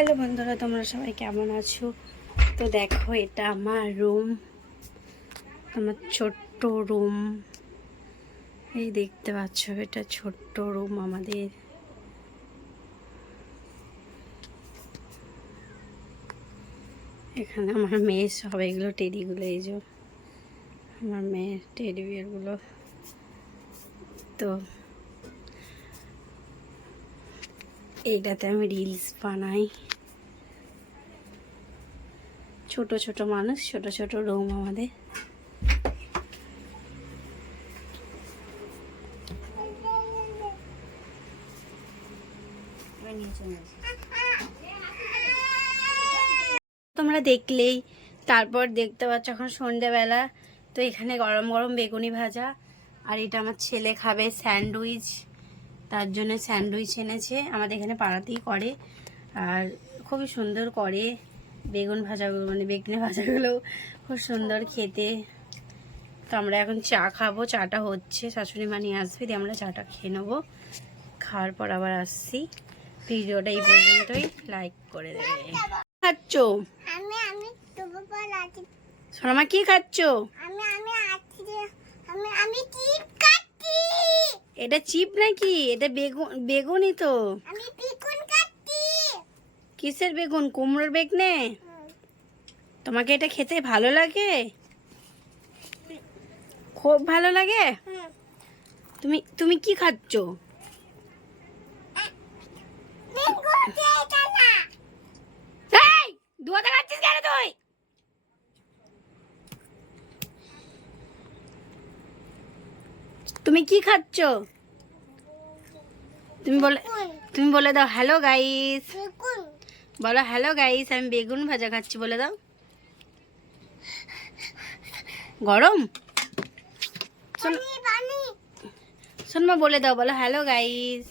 Hello বন্ধুরা, তোমরা সবাই কেমন আছো? তো দেখো, এটা আমার রুম আমার ছোট্ট রুম এই দেখতে পাচ্ছ, এটা ছোট্ট রুম আমাদের। এখানে আমার মেয়ের সব এগুলো টেডিগুলো এই যে আমার মেয়ের টেডি বিয়ারগুলো তো এইটাতে আমি রিলস বানাই। ছোট ছোট মানুষ ছোট ছোট রুম আমাদের। তোমরা দেখলেই তারপর দেখতে পাচ্ছ এখন সন্ধ্যেবেলা তো এখানে গরম গরম বেগুনি ভাজা আর এটা আমার ছেলে খাবে স্যান্ডউইচ। তার জন্য স্যান্ডউইচ এনেছে। আমাদের এখানে পাড়াতেই করে। আর খুবই সুন্দর করে বেগুন ভাজাগুলো মানে বেগুনি ভাজাগুলো খুব সুন্দর খেতে। তো আমরা এখন চা খাব চাটা হচ্ছে। শাশুড়ি মা নিয়ে আসবে দিয়ে আমরা চাটা খেয়ে নেব। খাওয়ার পর আবার আসছি। ভিডিওটা এই পর্যন্তই। লাইক করে দেবে। খাচ্ছ? সোনামা কি খাচ্ছ? আমি আমি আমি কাটছি এটা চিপ নাকি? এটা বেগুন বেগুনই তো। আমি কাটছি। কিসের বেগুন? কুমড়োর বেগনে? তোমাকে এটা খেতে ভালো লাগে? খুব ভালো লাগে? তুমি তুমি কি খাচ্ছ? তুমি কি খাচ্ছ? তুমি বলে তুমি বলে দাও হ্যালো গাইস বলো হ্যালো গাইস আমি বেগুন ভাজা খাচ্ছি বলে দাও। গরম? শোন শোনমা বলে দাও বলো হ্যালো গাইস